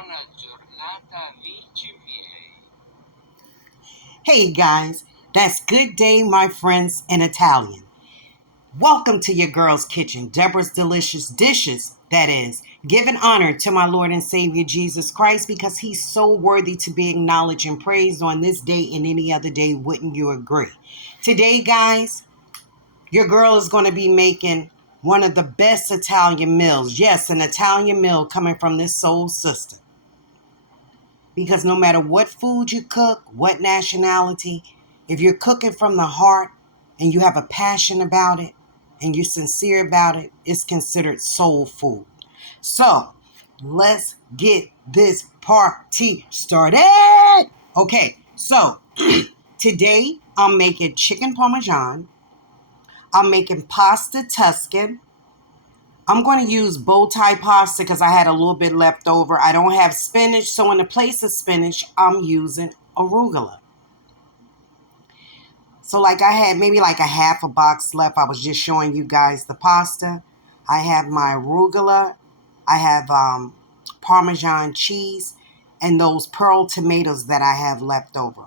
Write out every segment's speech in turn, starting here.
Buona giornata, amici miei. Hey guys, that's good day, my friends, in Italian. Welcome to your girl's kitchen, Deborah's Delicious Dishes, that is, giving honor to my Lord and Savior Jesus Christ because he's so worthy to be acknowledged and praised on this day and any other day, wouldn't you agree? Today, guys, your girl is going to be making one of the best Italian meals. Yes, an Italian meal coming from this soul sister. Because no matter what food you cook, what nationality, if you're cooking from the heart and you have a passion about it and you're sincere about it, it's considered soul food. So let's get this party started. Okay, so today I'm making chicken parmesan. I'm making pasta Tuscan. I'm going to use bow tie pasta because I had a little bit left over. I don't have spinach, so in the place of spinach, I'm using arugula. So like I had maybe like a half a box left. I was just showing you guys the pasta. I have my arugula. I have Parmesan cheese and those pearl tomatoes that I have left over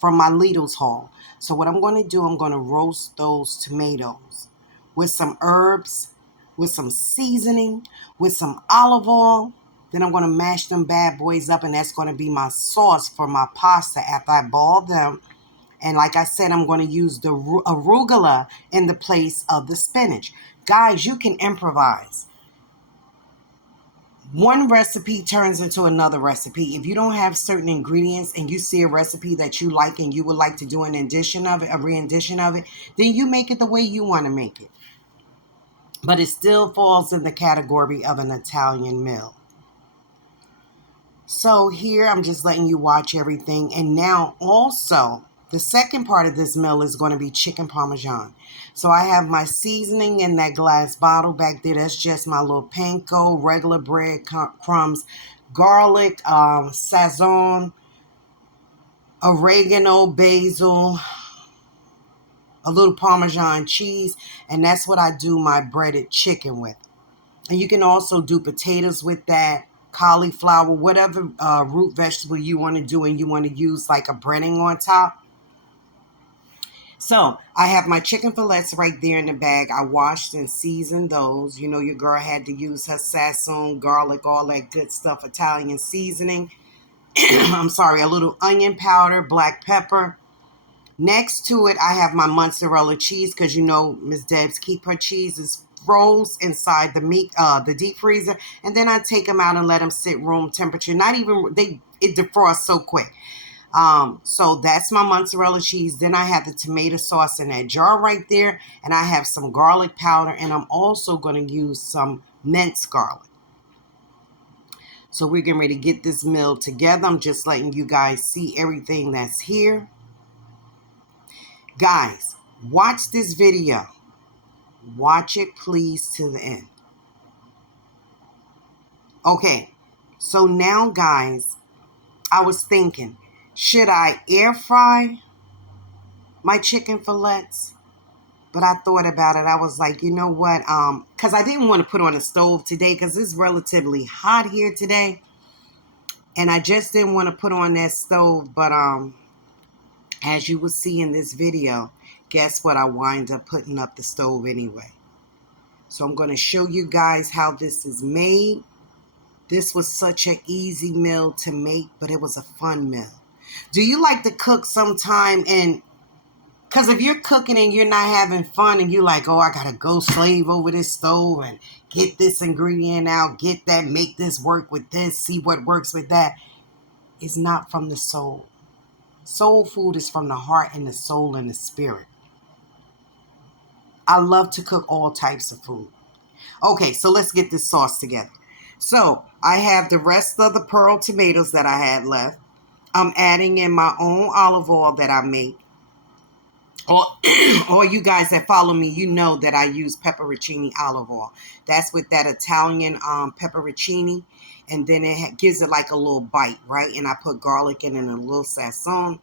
from my Lidl's haul. So what I'm going to do, I'm going to roast those tomatoes with some herbs, with some seasoning, with some olive oil. Then I'm going to mash them bad boys up, and that's going to be my sauce for my pasta after I boil them. And like I said, I'm going to use the arugula in the place of the spinach. Guys, you can improvise. One recipe turns into another recipe. If you don't have certain ingredients and you see a recipe that you like and you would like to do an addition of it, a rendition of it, then you make it the way you want to make it. But it still falls in the category of an Italian meal. So here I'm just letting you watch everything. And now also, the second part of this meal is going to be chicken parmesan. So I have my seasoning in that glass bottle back there. That's just my little panko, regular bread crumbs, garlic, sazon, oregano, basil, a little Parmesan cheese. And that's what I do my breaded chicken with. And you can also do potatoes with that, cauliflower, whatever root vegetable you want to do and you want to use like a breading on top. So I have my chicken fillets right there in the bag. I washed and seasoned those. You know, your girl had to use her sazon, garlic, all that good stuff, Italian seasoning. I'm sorry, a little onion powder, black pepper. Next to it, I have my mozzarella cheese because you know Miss Debs keep her cheeses froze inside the deep freezer, and then I take them out and let them sit room temperature. Not even it defrosts so quick. So that's my mozzarella cheese. Then I have the tomato sauce in that jar right there, and I have some garlic powder, and I'm also going to use some minced garlic. So we're getting ready to get this meal together. I'm just letting you guys see everything that's here. Guys, watch this video. Watch it, please, to the end. Okay, so now, guys, I was thinking, should I air fry my chicken fillets? But I thought about it. I was like, you know what? Because I didn't want to put on a stove today because it's relatively hot here today. And I just didn't want to put on that stove. But as you will see in this video, guess what? I wind up putting up the stove anyway. So I'm going to show you guys how this is made. This was such an easy meal to make, but it was a fun meal. Do you like to cook sometime and because if you're cooking and you're not having fun and you're like, oh, I got to go slave over this stove and get this ingredient out, get that, make this work with this, see what works with that, it's not from the soul. Soul food is from the heart and the soul and the spirit. I love to cook all types of food. Okay, so let's get this sauce together. So I have the rest of the pearl tomatoes that I had left. I'm adding in my own olive oil that I make. All you guys that follow me, you know that I use pepperoncini olive oil. That's with that Italian pepperoncini. And then it gives it like a little bite, right? And I put garlic in and a little sazon.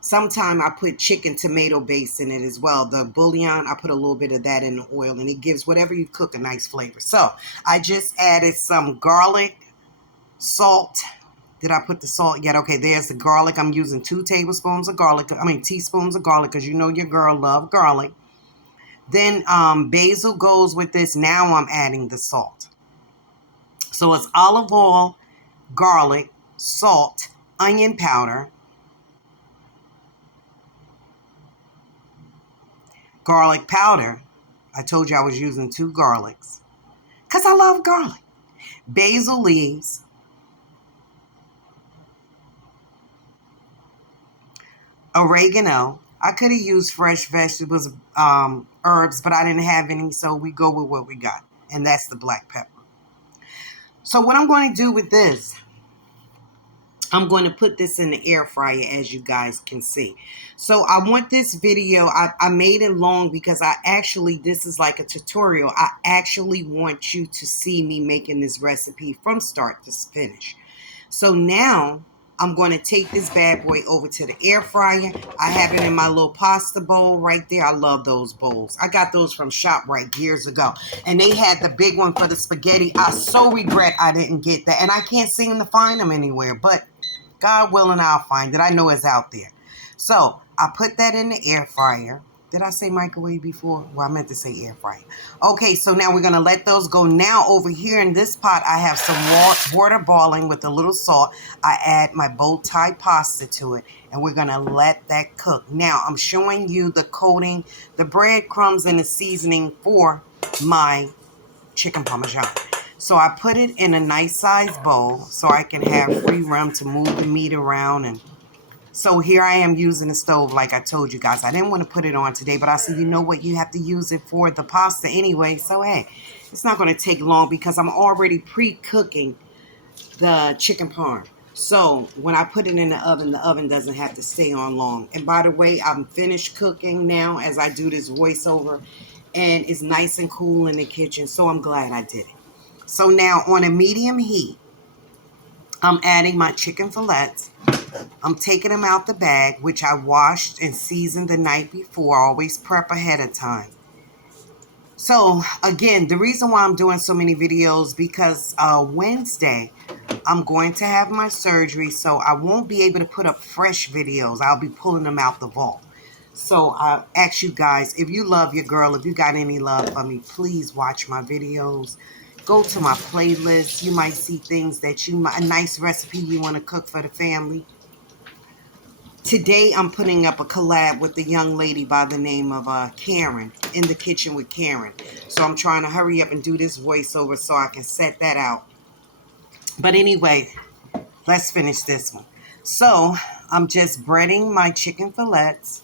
Sometimes I put chicken tomato base in it as well. The bouillon, I put a little bit of that in the oil. And it gives whatever you cook a nice flavor. So I just added some garlic Salt. Did I put the salt yet? Okay, there's the garlic. I'm using 2 tablespoons of garlic. Teaspoons of garlic, because you know your girl love garlic. Then basil goes with this. Now I'm adding the salt. So it's olive oil, garlic, salt, onion powder, garlic powder. I told you I was using 2 garlics because I love garlic. Basil leaves, oregano. I could have used fresh vegetables, herbs, but I didn't have any, so we go with what we got, and that's the black pepper. So what I'm going to do with this, I'm going to put this in the air fryer, as you guys can see. So I want this video, I made it long because this is like a tutorial. I actually want you to see me making this recipe from start to finish. So now I'm going to take this bad boy over to the air fryer. I have it in my little pasta bowl right there. I love those bowls. I got those from ShopRite years ago. And they had the big one for the spaghetti. I so regret I didn't get that. And I can't seem to find them anywhere. But God willing, I'll find it. I know it's out there. So I put that in the air fryer. Did I say microwave before? Well, I meant to say air fryer. Okay, so now we're going to let those go. Now over here in this pot, I have some water boiling with a little salt. I add my bow tie pasta to it, and we're going to let that cook. Now, I'm showing you the coating, the breadcrumbs, and the seasoning for my chicken parmesan. So I put it in a nice sized bowl so I can have free room to move the meat around. And so here I am using the stove like I told you guys. I didn't want to put it on today, but I said, you know what? You have to use it for the pasta anyway. So, hey, it's not going to take long because I'm already pre-cooking the chicken parm. So when I put it in the oven doesn't have to stay on long. And by the way, I'm finished cooking now as I do this voiceover. And it's nice and cool in the kitchen. So I'm glad I did it. So now on a medium heat, I'm adding my chicken fillets. I'm taking them out the bag, which I washed and seasoned the night before. I always prep ahead of time. So again, the reason why I'm doing so many videos because Wednesday, I'm going to have my surgery. So I won't be able to put up fresh videos. I'll be pulling them out the vault. So I ask you guys, if you love your girl, if you got any love for me, please watch my videos. Go to my playlist. You might see things that a nice recipe you want to cook for the family. Today, I'm putting up a collab with a young lady by the name of Karen, In the Kitchen with Karen. So I'm trying to hurry up and do this voiceover so I can set that out. But anyway, let's finish this one. So I'm just breading my chicken fillets.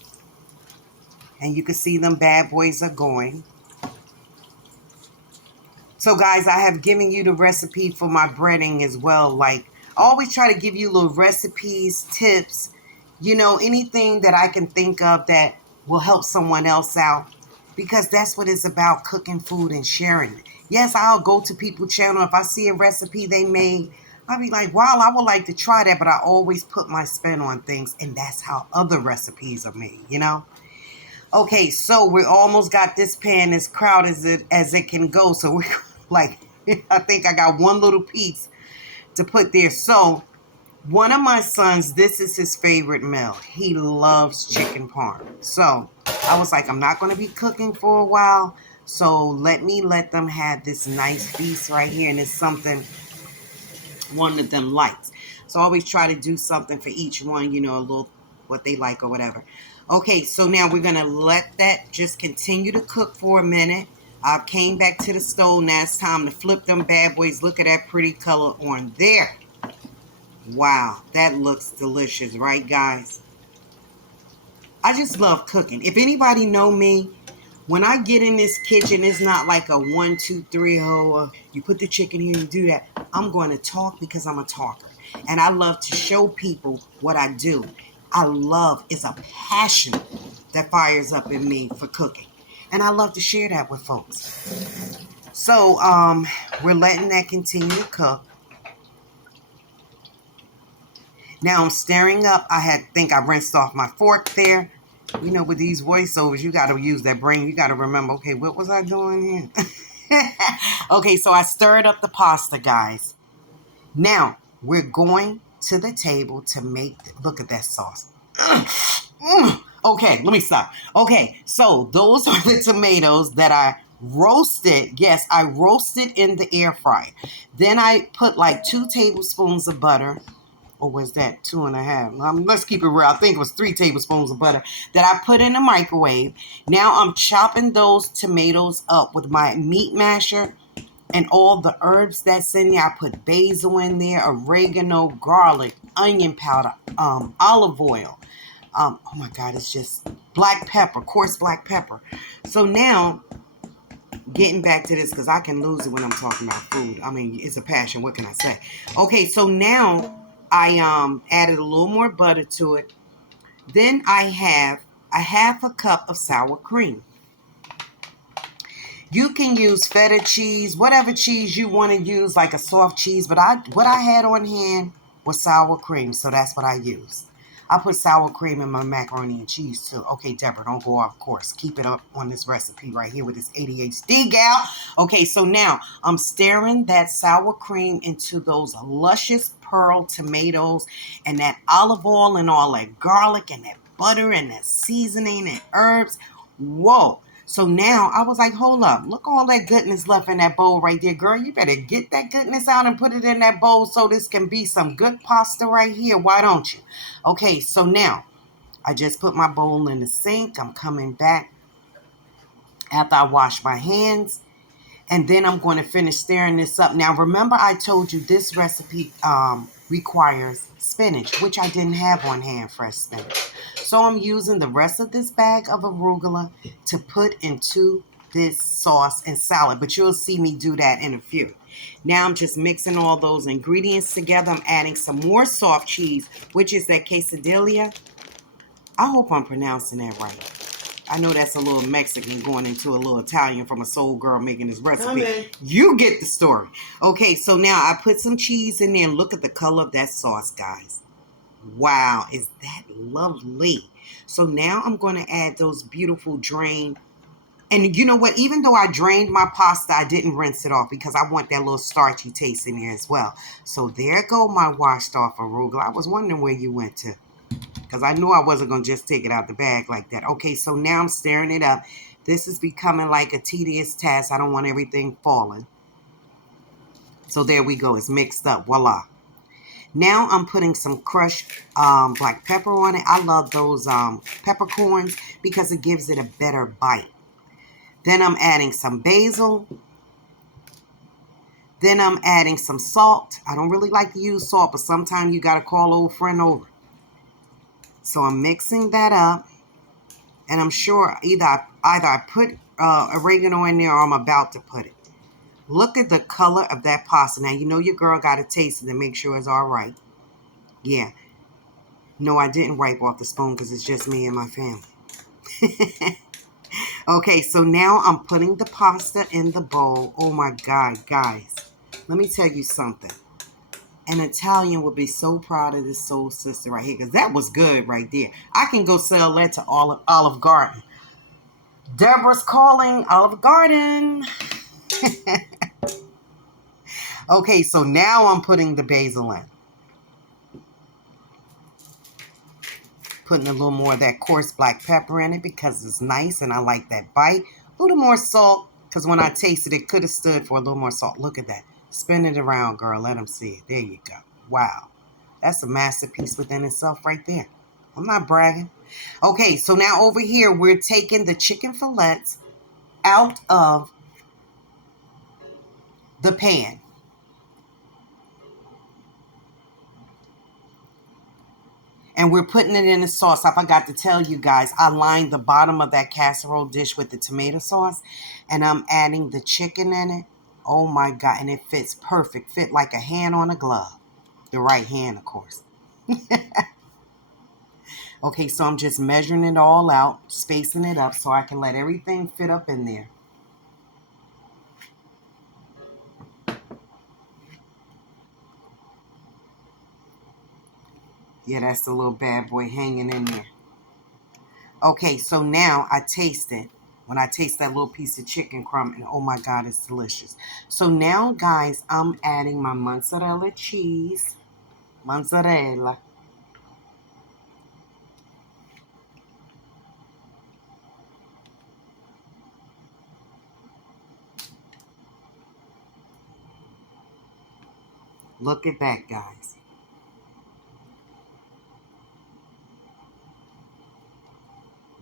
And you can see them bad boys are going. So guys, I have given you the recipe for my breading as well. Like, I always try to give you little recipes, tips, you know, anything that I can think of that will help someone else out. Because that's what it's about, cooking food and sharing it. Yes, I'll go to people's channel. If I see a recipe they made, I'll be like, wow, I would like to try that. But I always put my spin on things. And that's how other recipes are made, you know. Okay, so we almost got this pan as crowded as it can go. So we're like, I think I got one little piece to put there. So one of my sons, this is his favorite meal. He loves chicken parm. So I was like, I'm not going to be cooking for a while. So let them have this nice feast right here. And it's something one of them likes. So I always try to do something for each one, you know, a little what they like or whatever. Okay, so now we're going to let that just continue to cook for a minute. I came back to the stove. Now it's time to flip them bad boys. Look at that pretty color on there. Wow, that looks delicious, right, guys? I just love cooking. If anybody know me, when I get in this kitchen, it's not like a 1, 2, 3, you put the chicken here, you do that. I'm going to talk because I'm a talker. And I love to show people what I do. It's a passion that fires up in me for cooking. And I love to share that with folks. So we're letting that continue to cook. Now I'm stirring up. I rinsed off my fork there. You know, with these voiceovers, you got to use that brain. You got to remember, okay, what was I doing here? Okay, so I stirred up the pasta, guys. Now, we're going to the table to make, look at that sauce. Okay, let me stop. Okay, so those are the tomatoes that I roasted. Yes, I roasted in the air fryer. Then I put like 2 tablespoons of butter. Or was that 2.5? Let's keep it real. I think it was 3 tablespoons of butter that I put in the microwave. Now I'm chopping those tomatoes up with my meat masher and all the herbs that's in there. I put basil in there, oregano, garlic, onion powder, olive oil. Oh my God, it's just black pepper, coarse black pepper. So now, getting back to this, because I can lose it when I'm talking about food. I mean, it's a passion. What can I say? Okay, so now I added a little more butter to it. Then I have a half a cup of sour cream. You can use feta cheese, whatever cheese you want to use, like a soft cheese. But what I had on hand was sour cream, so that's what I used. I put sour cream in my macaroni and cheese too. Okay, Deborah, don't go off course. Keep it up on this recipe right here with this ADHD gal. Okay, so now I'm stirring that sour cream into those luscious pearl tomatoes and that olive oil and all that garlic and that butter and that seasoning and herbs. Whoa. So now I was like, hold up, look all that goodness left in that bowl right there. Girl, you better get that goodness out and put it in that bowl so this can be some good pasta right here. Why don't you? Okay, so now I just put my bowl in the sink. I'm coming back after I wash my hands. And then I'm going to finish stirring this up. Now, remember I told you this recipe requires spinach, which I didn't have on hand, fresh spinach. So I'm using the rest of this bag of arugula to put into this sauce and salad. But you'll see me do that in a few. Now I'm just mixing all those ingredients together. I'm adding some more soft cheese, which is that quesadilla. I hope I'm pronouncing that right. I know that's a little Mexican going into a little Italian from a soul girl making this recipe. You get the story. Okay, so now I put some cheese in there and look at the color of that sauce, guys. Wow, is that lovely? So now I'm going to add those beautiful drained. And you know what? Even though I drained my pasta, I didn't rinse it off because I want that little starchy taste in there as well. So there go my washed off arugula. I was wondering where you went to, because I knew I wasn't going to just take it out the bag like that. Okay, so now I'm stirring it up. This is becoming like a tedious task. I don't want everything falling. So there we go. It's mixed up. Voila. Now I'm putting some crushed black pepper on it. I love those peppercorns because it gives it a better bite. Then I'm adding some basil. Then I'm adding some salt. I don't really like to use salt, but sometimes you got to call old friend over. So I'm mixing that up. And I'm sure either I put oregano in there or I'm about to put it. Look at the color of that pasta. Now, you know your girl got to taste it and make sure it's all right. Yeah. No, I didn't wipe off the spoon because it's just me and my family. Okay, so now I'm putting the pasta in the bowl. Oh, my God, guys. Let me tell you something. An Italian would be so proud of this soul sister right here because that was good right there. I can go sell that to Olive Garden. Deborah's calling Olive Garden. Okay, so now I'm putting the basil in. Putting a little more of that coarse black pepper in it because it's nice and I like that bite. A little more salt because when I tasted it, could have stood for a little more salt. Look at that. Spin it around, girl. Let them see it. There you go. Wow. That's a masterpiece within itself right there. I'm not bragging. Okay, so now over here, we're taking the chicken fillets out of the pan. And we're putting it in the sauce. I forgot to tell you guys, I lined the bottom of that casserole dish with the tomato sauce. And I'm adding the chicken in it. Oh my God. And it fits perfect. Fit like a hand on a glove. The right hand, of course. Okay, so I'm just measuring it all out, spacing it up so I can let everything fit up in there. Yeah, that's the little bad boy hanging in there. Okay, so now I taste it. When I taste that little piece of chicken crumb, and oh my God, it's delicious. So now, guys, I'm adding my mozzarella cheese. Mozzarella. Look at that, guys.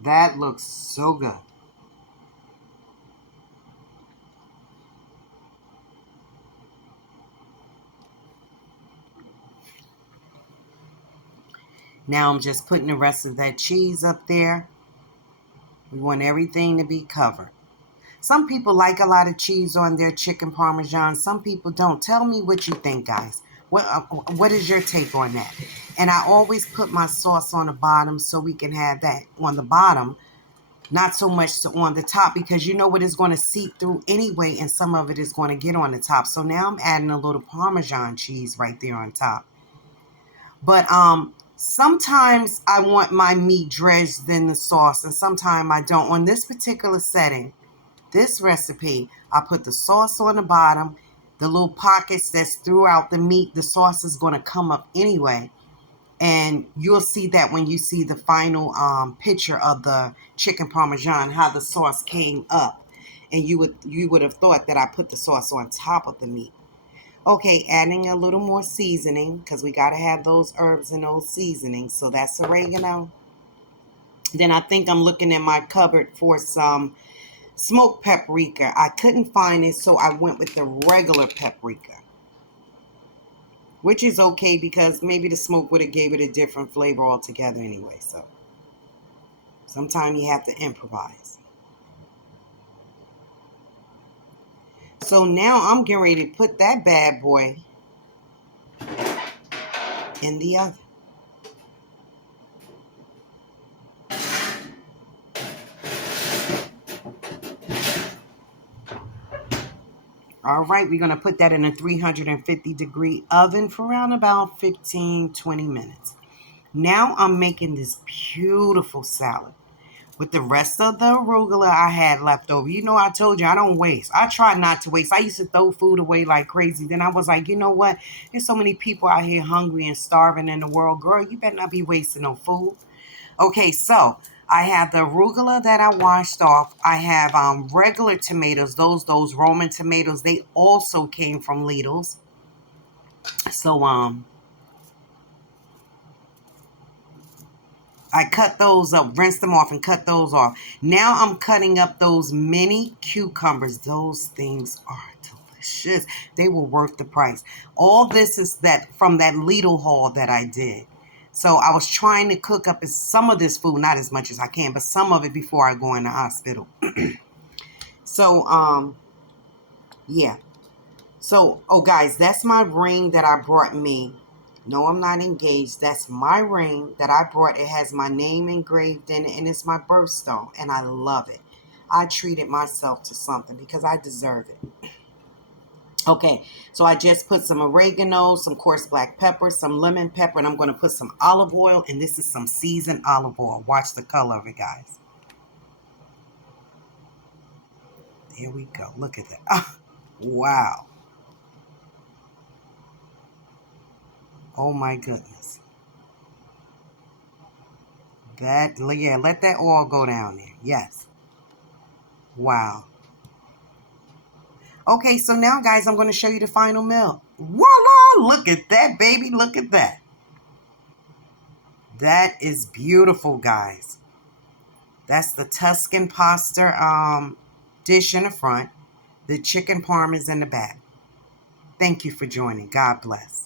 That looks so good. Now I'm just putting the rest of that cheese up there. We want everything to be covered. Some people like a lot of cheese on their chicken parmesan. Some people don't. Tell me what you think, guys. What is your take on that? And I always put my sauce on the bottom so we can have that on the bottom, not so much on the top, because you know what is going to seep through anyway, and some of it is going to get on the top. So now I'm adding a little Parmesan cheese right there on top. But sometimes I want my meat dredged in the sauce, and sometimes I don't. On this particular setting, this recipe, I put the sauce on the bottom, the little pockets that's throughout the meat. The sauce is going to come up anyway. And you'll see that when you see the final picture of the chicken parmesan, how the sauce came up. And you would have thought that I put the sauce on top of the meat. Okay, adding a little more seasoning, because we got to have those herbs and those seasonings. So that's oregano. Then I think I'm looking in my cupboard for some smoked paprika. I couldn't find it, so I went with the regular paprika, which is okay because maybe the smoke would have gave it a different flavor altogether anyway. So sometimes you have to improvise. So now I'm getting ready to put that bad boy in the oven. All right, we're going to put that in a 350-degree oven for around about 15-20 minutes. Now I'm making this beautiful salad with the rest of the arugula I had left over. You know, I told you I don't waste. I try not to waste. I used to throw food away like crazy. Then I was like, you know what? There's so many people out here hungry and starving in the world. Girl, you better not be wasting no food. Okay, so I have the arugula that I washed off. I have regular tomatoes, those Roman tomatoes. They also came from Lidl's. So I cut those up, rinsed them off, and cut those off. Now I'm cutting up those mini cucumbers. Those things are delicious. They were worth the price. All this is that from that Lidl haul that I did. So I was trying to cook up some of this food, not as much as I can, but some of it before I go in the hospital. So yeah. So, oh guys, that's my ring that I brought me. No, I'm not engaged. That's my ring that I brought. It has my name engraved in it, and it's my birthstone, and I love it. I treated myself to something because I deserve it. Okay, so I just put some oregano, some coarse black pepper, some lemon pepper, and I'm going to put some olive oil, and this is some seasoned olive oil. Watch the color of it, guys. There we go. Look at that. Oh, wow. Oh, my goodness. Yeah, let that oil go down there. Yes. Wow. Okay, so now, guys, I'm going to show you the final meal. Voila! Look at that, baby. Look at that. That is beautiful, guys. That's the Tuscan pasta dish in the front. The chicken parm is in the back. Thank you for joining. God bless.